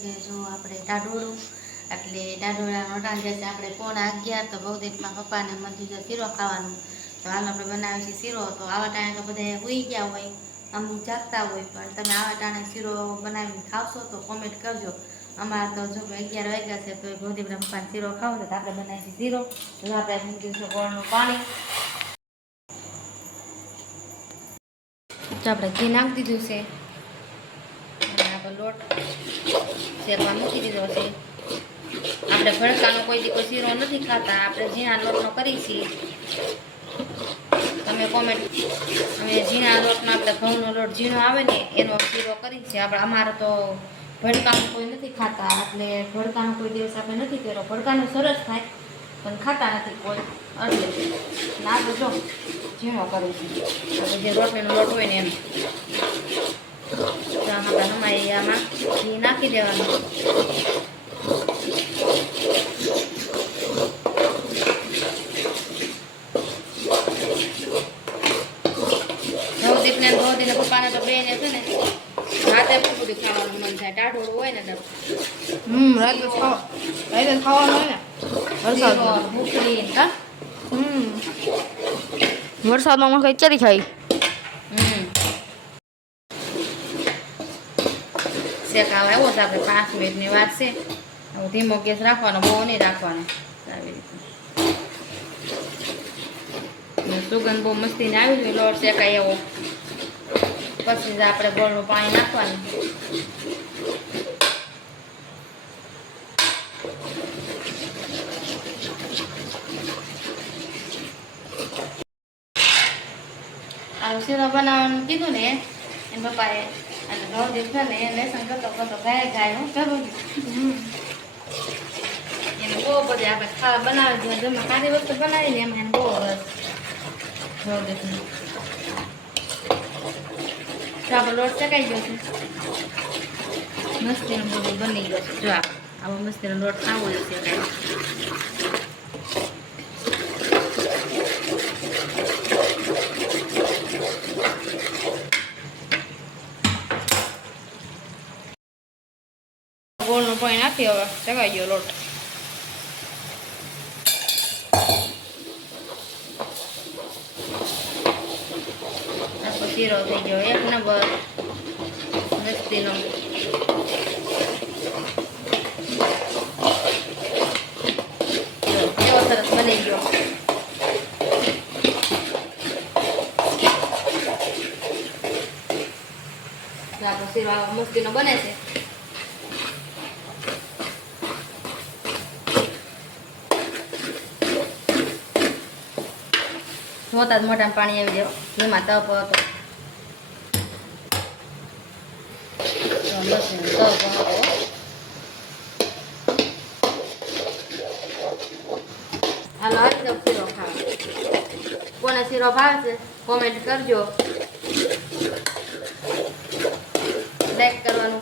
છે જો આપણે ટાઢોળું એટલે ટાઢોળાનો ટાણ જશે આપણે પોણા અગિયાર, તો બહુદેવમાં પપ્પાને મનથી જો શીરો ખાવાનું. તો હાલ આપણે બનાવીએ છીએ શીરો. તો આવા ટાણે તો બધા હોઈ ગયા હોય, અમુક જાગતા હોય, પણ તમે આવા ટાણે શીરો બનાવીને ખાવશો તો કોમેન્ટ કરજો. અમારે તો જો અગિયાર વાગ્યા છે, તો બહુદેવના પપ્પાને શીરો ખાવ તો આપણે બનાવીએ શીરો. તો આપણે મૂકી દઈશું ગોળનું પાણી. તો આપણે ઘી નાખી દીધું છે. લોટ શેકવા મૂકી દીધો છે. આપણે ભડકાનો કોઈ દી શીરો નથી ખાતા. આપણે ઝીણા લોટનો કરી છીએ. તમે કોમેન્ટ અમે ઝીણા લોટનો, આપણે ઘઉંનો લોટ ઝીણો આવે ને, એનો શીરો કરી છે આપણે અમારે તો ભડકાનું કોઈ નથી ખાતા. એટલે ભડકાનો કોઈ દિવસ આપણે નથી કર્યો. ભડકાનો સરસ થાય, પણ ખાતા નથી કોઈ. એટલે ના તો ઝીણો કરી છે જે રોટલીનો લોટ હોય ને એમ. આપણે હમારી આમાં ઘી નાખી દેવાનું ભૌતિકને ને ભૌતિકને પપ્પાને તો બેને છે ને. રાતે બધું ખાવાનું મન થાય. ટાઢોળું હોય ને તો. હમ રાતે ખાવા રાતે ખાવાનું હોય ને. વરસાદમાં શીરો, ભૂખરી હમ. વરસાદમાં મને કઈ ચરી ખાઈ હમ શેકાવા આવ્યો છે આપણે પાંચ મિનિટની વાત છે. ધીમો ગેસ રાખવાનો, બહુ નહીં રાખવાનો. આવી રીતે. સુગંધ બહુ મસ્તીને આવી જોઈએ લોટ શેકાય એવો. પછી જ આપણે ગોળનું પાણી નાખવાનું. આ શીરો બનાવવાનું કીધું ને એમ પપ્પાએ અને ભવદીપ છે ને એ લેસન કરતો કરતો ગાય ગાય, હું કરું એને બહુ બધી આપણે ખાવા બનાવી ગમે સારી વસ્તુ બનાવીને એમ એને બહુ રસ ભવદીપને તો આપણો લોટ ચકાઈ ગયો છે. મસ્તીનો બધું બની ગયો છે. જો આવો મસ્તીનો લોટ ખાવો છે. કાંઈ ગોળનું પાણી નાખી હવે ચકાઈ ગયો લોટ આખો શીરો થઈ ગયો એક નંબર મસ્તીનો જો, કેવો સરસ બની ગયો તો આપણો શીરો આવો મસ્તીનો બને છે જોતા જ મોટા પાણી આવી જાવ એમાં તપ હતો. તપ હાલો, આવી દઉં શીરો ખાવા. કોને શીરો ભાવશે કોમેન્ટ કરજો. લાઈક કરવાનું